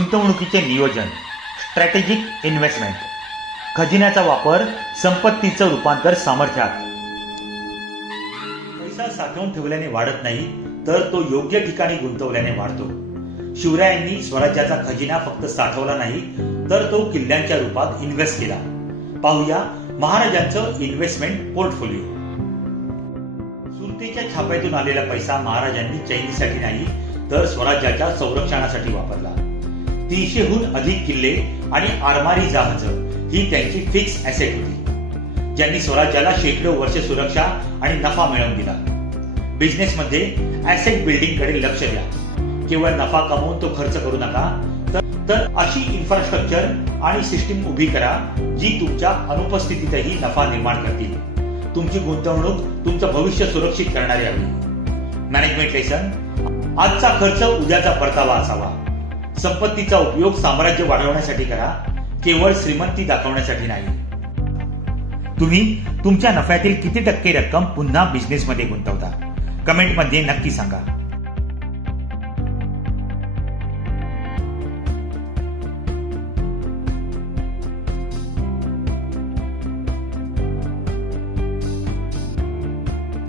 गुंतवणुकीचे नियोजन, strategic investment, खजिन्याचा वापर, संपत्तीचं रूपांतर सामर्थ्यात. पैसा साठवून ठेवल्याने वाढत नाही, तर तो योग्य ठिकाणी गुंतवल्याने वाढतो. शिवरायांनी स्वराज्याचा खजिना फक्त साठवला नाही, तर तो किल्ल्यांच्या रूपात इन्व्हेस्ट केला. पाहूया महाराजांचं इन्व्हेस्टमेंट पोर्टफोलिओ. सुरतेच्या छाप्यातून आलेला पैसा महाराजांनी चैनीसाठी नाही, तर स्वराज्याच्या संरक्षणासाठी वापरला. 300हून अधिक किल्ले आणि आरमारी जहाज ही त्यांची फिक्स ऍसेट होती, ज्यांनी स्वराज्याला शेकडो वर्ष सुरक्षा आणि नफा मिळवून दिला. बिझनेसमध्ये ऍसेट बिल्डिंग कडे लक्ष द्या. केवळ नफा कमवून तो खर्च करू नका, तर अशी इन्फ्रास्ट्रक्चर आणि सिस्टीम उभी करा जी तुमच्या अनुपस्थितीतही नफा निर्माण करतील. तुमची गुंतवणूक तुमचं भविष्य सुरक्षित करणारी हवी. Management lesson. आजचा खर्च उद्याचा परतावा असावा. संपत्तीचा उपयोग साम्राज्य वाढवण्यासाठी करा, केवळ श्रीमंती दाखवण्यासाठी नाही. तुम्ही तुमच्या नफ्यातील किती टक्के रक्कम पुन्हा बिझनेसमध्ये गुंतवता? कमेंटमध्ये नक्की सांगा.